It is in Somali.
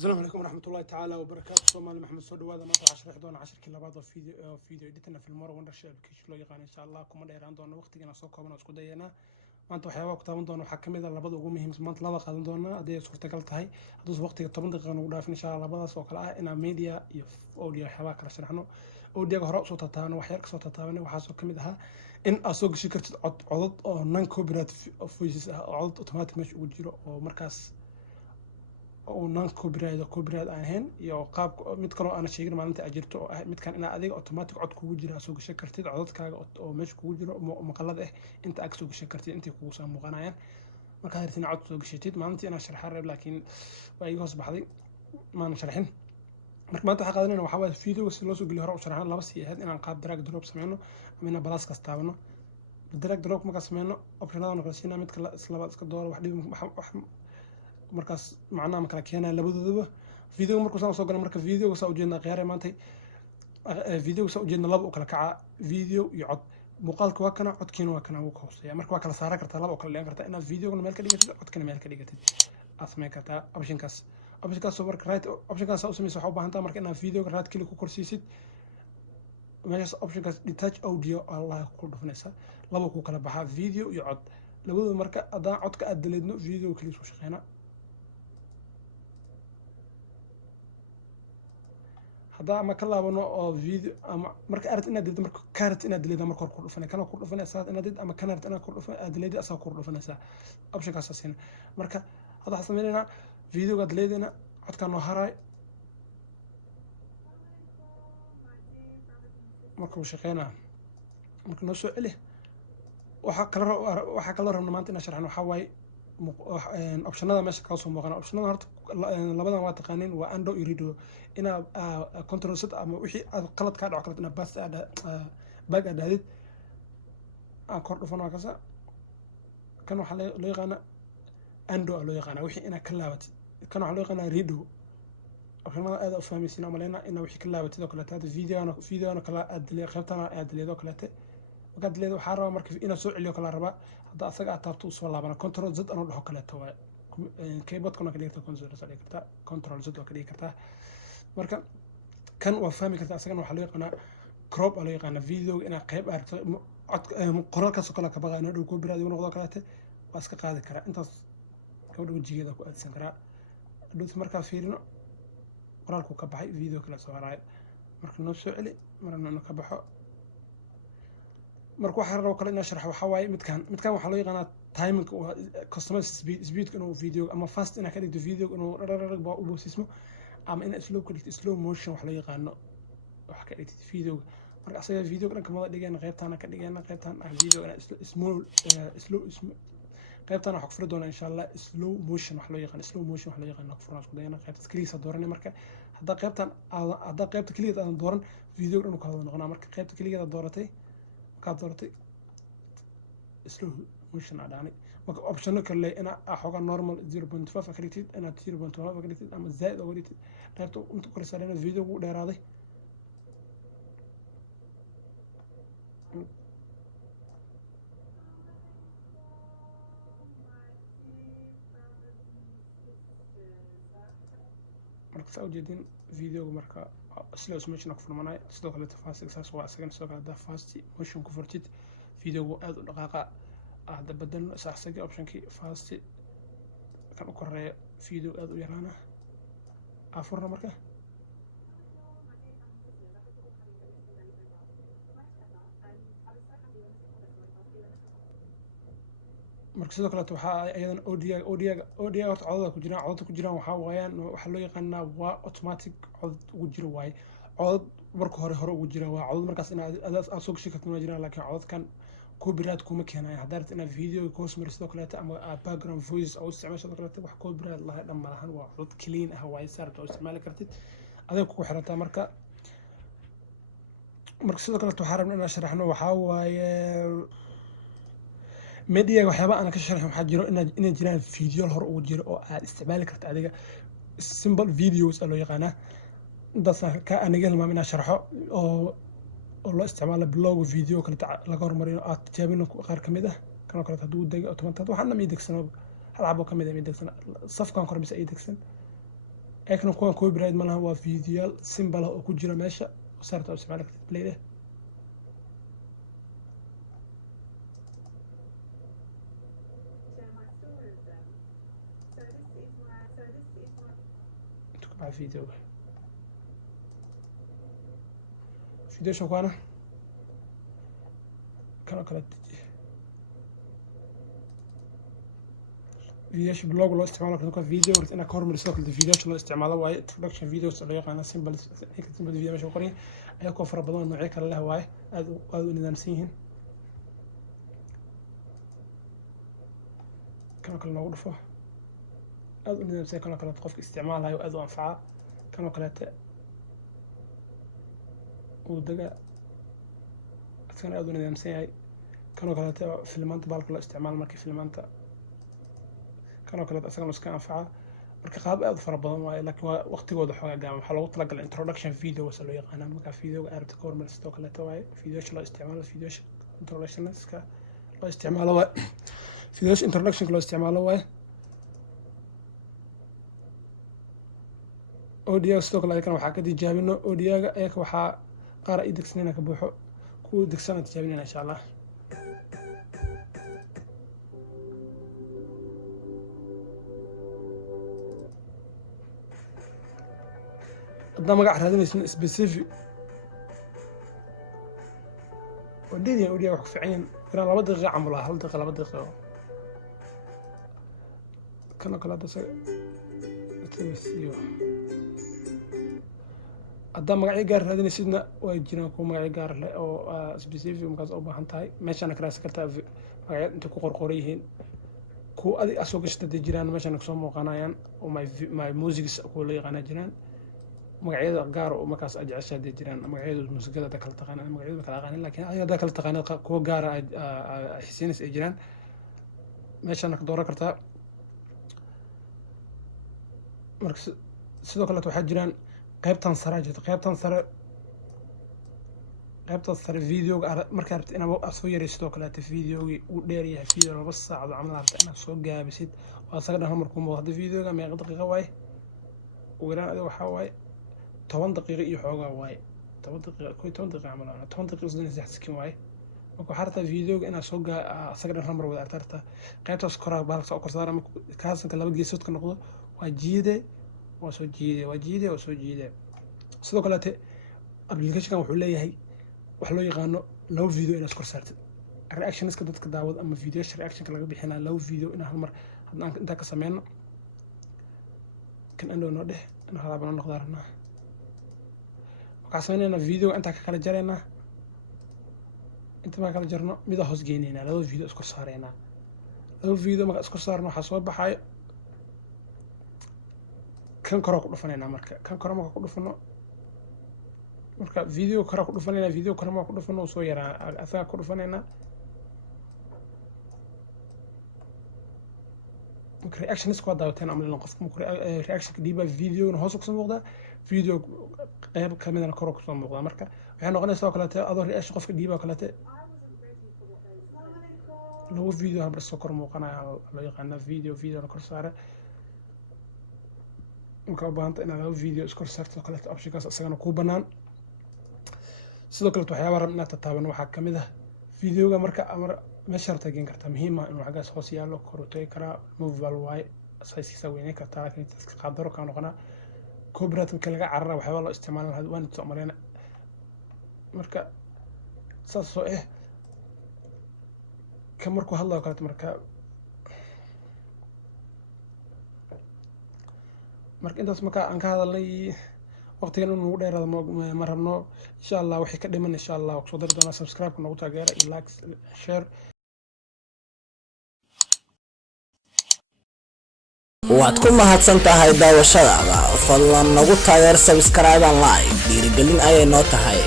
السلام عليكم ورحمة الله تعالى وبركاته. سومالي محمد سو دواada maanta waxaan sharxi doonaa 10 labaad oo video editing filmora Wondershare application loo yaqaan insha Allah kuma dheeraan doono waqtigeena soo kooban oo isku dayeena maanta waxyaabo ku taaban doona waxaa kamid ah labada ugu muhiimsan maanta laba qaadan doona haddii ay suurtagal tahay hadduu waqtiga 10 daqiiqo ugu dhaafin insha Allah labadaas oo kale ah in media iyo audio waxyaabo kala sharxno audio hore soo tataabano wax yar ka soo tataabano waxaa soo kamid ah in aad soo gashi kartid codad oo non copyright voices ah oo codad automatic meesha ugu jiro oo markaas oo non copyright ahayn iyo qaab mid kale oo aan sheegin maalinta ajirto oo ah midkan in adiga automatic cod kugu jira soo gashay kartid codadkaaga oo meesha kugu jiro maqalada ah inta aad soo gashay kartid intii kugu soo muuqanayaan marka hartin cod soo gashatid maalintii inaan sharxaa reeb laakiin waa iga hoos baxday maan sharxin marka maanta waxa qaadanayna waxa waa video si loo soo geliyo hore u sharxan laba si ahayd inaan qaab drag drop sameeyno ama inaan balas ka taabano drag drop marka sameeyno optionada kala siinaa mid kale isla iska dooro wax dhib markaas macnaha kala keenay labadooduba video markuu soo galo marka video soo ujeedna qiyaaray maantay video soo ujeedna laba u kala kaca video iyo cod muuqaalka waa kana codkiina waa kana uu ka hooseeya marka waa kala saara kartaa laba u kala dhigan kartaa inaad videogana meel ka dhigatid codkana meel ka dhigatid asmay kartaa optionkaas marka right optionkaas oo sameeyay waxa u baahan tahay marka inaad videoga right click ku korsiisid meeshaas optionkaas detach audio Allah ku dhufanaysa laba ku kala baxa video iyo cod labadooda marka adaan codka aad daleedno video kaliya soo shaqeynaa هذا ما كلا بنو أو فيديو أما مرك أردت إن أدلد مرك كارت إن أدلد مرك كورد فني كنا كورد فني أساس إن أدلد أما كانت أنا كورد فني أدلد أساس كورد فني أساس أبشر كاساسين مرك هذا حصل مننا فيديو أدلدنا عد كانوا هراي مرك وشقينا مرك نسوي إليه وحكلا رمنا ما أنت نشرح إنه حواي optionada meesha ka soo muuqana optionada horta labadan waa taqaaniin waa ando irido ina control set ama wixii aad qalad ka dhaco kala bas bag adadid aan kor dhufano kasa kan waxa loo yaqaan ando loo yaqaan wixii ina ka laabatid kan waxa loo yaqaan rido optionada aad u fahmaysiin ama leena ina wixii ka laabatid oo kala taad video kala aad qaybtana aad leedo kala taad وقد ليه وحارة مركب إنا سوء اللي كلا ربع هذا أثق أتابتو صور لابنا كنترول زد أنا أروح كلا توا كيبوت كنا كليه كنترول زد كرتا كنترول زد وكليه كرتا مركب كان وفهمي كرتا أثق أنا وحلوي قنا كروب على قنا فيديو إنا قيب أرت قرار كسر كلا كبغى إنه لو كبر هذا ونقضى كلا ته واسك قاعد كرا أنت كودو جيجي ذاك أدسن كرا دوت مركب فيرنا قرار كوكبحي فيديو كلا صوراي مركب نفسه علي مرنا نكبحه marka waxa rabo kale in sharax waxa waaye midkan waxa loo yaqaan timing oo customer speed inuu video ama fast ina ka dhigto video inuu rarrag ba u boosismo ama in slow motion wax loo yaqaan wax ka dhigto video marka asaga video kan kamada dhigeen qaybtana ka dhigeen qaybtan video ina slow qaybtana waxa ku furi doona insha Allah slow motion wax loo yaqaan ku furnaas ku dayna qaybta kaliya dooran marka hadda qaybta kaliya aan dooran video inuu ka wada noqona marka qaybta kaliya dooratay كادرتي slow motion عداني option كله أنا أحوجا normal 0.5 فكريتي أنا 0.5 فكريتي أما زائد أو ريتي لكن أنت كل سنة الفيديو ده راضي مركز أوجدين فيديو مركز slow motion كفر مناي سلوك على تفاصيل أساس واسجن سلوك على فاستي motion كفرتيت فيديو أد دقيقة هذا بدل أساسك option كي فاستي كان أقرأ فيديو أد ويرانا أفرنا مركه مركز سلوك على توحى أيضا أوديا عضو كجرا وحاويان وحلو يقنا وأوتوماتيك عضو وجرا واي عضو مركو هره وجرا وعضو مركز إن أسوق شركة مجرا لكن عضو كان كوبيرات كوما كان هدرت إن فيديو كوسمر سلوك على أما باكجراوند فويس أو استعمال سلوك على وح كوبيرات الله لما لهن وعضو كلين هواي صارت أو استعمال كرتيت هذا كوكو حرتها مركز سلوك على توحرم إن شرحنا وحاوي media waxyaaba aan ka sharaxay waxa jiro in jiraan video hor ugu jiro oo aad isticmaali karto adiga simple videos loo yaqaan intaas ka aniga hilmaam inaan sharxo oo loo isticmaalo blog video kale laga hormariyo aad tijaabino qaar kamid ah kan kale haduu daga automatic waxaan ma idegsan hal xabo kamid ah idegsan safkan korbiisa idegsan ayakana kuwan copyright ma laha waa fiidiyoyaal simple oo ku jira meesha saarta isticmaali kartid play leh مع فيديو شو كان كانت فيديوش بلوج لو استعماله كان فيديو ورت انا كورمر سوق الفيديوش لو استعماله واي انترودكشن فيديوز اللي يقانا سيمبل هيك سيمبل فيديو مش قري اي كفر بدون نوعيه كله له واي aad u nidaamsan كانوا كل نوع رفع aad u nidaamsan كانوا كلا qofka isticmaalayo aad u anfaca كانوا كلا ودقة كان aad u nidaamsan yahay كانوا كلا فيلمانت بالك loo استعمال markii فيلمانت كانوا كلا أصلاً مسكان أنفعه marka qaab aad fara badan waaye laakiin waa waqtigooda xoogaa gaaban waxaa loogu talagalay introduction video wasa loo yaqaanaa marka videoga arabta ka hormar sidoo kaleeto waaye videosha loo isticmaalo videosha introductionska loo isticmaalo waaye videosha introductionka loo isticmaalo waaye audio sidoo kale ayakana waxaa ka tijaabino audioga ayaka waxaa qaar ay degsanayna ka buuxo kuwa degsana tijaabinayna insha allah هذا ما قاعد هذا اسمه سبيسيفيك وديني أودي أروح في عين أنا لا بدي غير عمله هل دقيقة لا بدي غير كنا كلا دس تمسيو هذا ما قاعد يقار هذا نسينا ويجينا كم ما قاعد يقار له أو سبيسيفيك مكاز أو بحنتاي ماشي أنا كلاس كرتا ما قاعد أنت كو قرقوريهن كو أدي أسوق شتى جيران ماشي أنا كسوم قنايان وماي موسيقى كل قناة جيران magacyada gaar oo markaas aad jeceshahay jiraan magacyada muusikada kala taqaanaan magacyada kala aqaanin laakiin ayaga kala taqaanaan kuwa gaar ah xisiinis ay jiraan meeshaan ka dooran kartaa marka sidoo kale waxaa jiraan qaybtan sare jirta qaybtan sare videoga marka rabtid inaad soo yareysid sidoo kale videogi uu dheer yahay video 2 saacadood camal rabtid inaad soo gaabisid waa asaga dhan markuu muuqdo videoga meeqa daqiiqo waaye ugu yaraan waxa waaye 10 دقيقة يحوجا واي 10 دقيقة كوي 10 دقيقة عملنا 10 دقيقة زين زحت سكين واي وكو حرتا فيديو أنا سوقا سجل النمر ولا أرترتا قيمته سكرها بالك أو كرسارة كاسن كلا بدي صوت كنقول وجيدة وجيدة صدق لا ت قبل كذا كان وحولي هي وحلو يغانو لو فيديو أنا سكر صارت الرياكشن كده تكداود أما فيديوش الرياكشن كلا بيحنا لو فيديو أنا هالمر أنت كسمعنا كان عنده نوده أنا هذا بنا نقدرنا قاسميننا فيديو أنت كلا جرينا أنت ما كلا جرنا ميدا هوس جينينا لو فيديو اسكر صارينا لو فيديو ما اسكر صارنا حسب بحاي كان كرا كدفنينا marka kan kora ma ku dhufano marka video kora ku dhufanayna video kora ma ku dhufano soo yaraa asaga ku dhufanayna marka reaction isku daawateen amalna qofku reaction ka diiba video hoos ku soo muuqda video qayb kamidana kor ku soo muuqda marka waxay noqonaysaa kala taa adoo reaction qofka diiba kala taa loo video habra soo kor muuqanaya loo yaqaan video kor saara marka baahanta inaad loo video iskor saarto kala taa optionkaas asagana ku banaan sidoo kale waxyaabo rabna tataabano waxa kamid ah videoga marka amar meesha tagin karta muhiim ah inuu xagaas hoos yaalo kor u tagi kara mobile way saysiisa weynay karta laakiin iska qadaro ka noqona copyright marka laga carara waxyaabo loo isticmaalaa had waan soo marayna marka saasoo ka markuu hadlayo kala marka intaas marka aan ka hadalnay waqtigan inuu dheeraado ma rabno insha Allah wixii ka dhiman insha Allah soo dar doona subscribe nagu taageera iyo like share waad ku mahadsan tahay daawashadaada fadlan nagu taageer subscribe and like dhiirigelin ayay noo tahay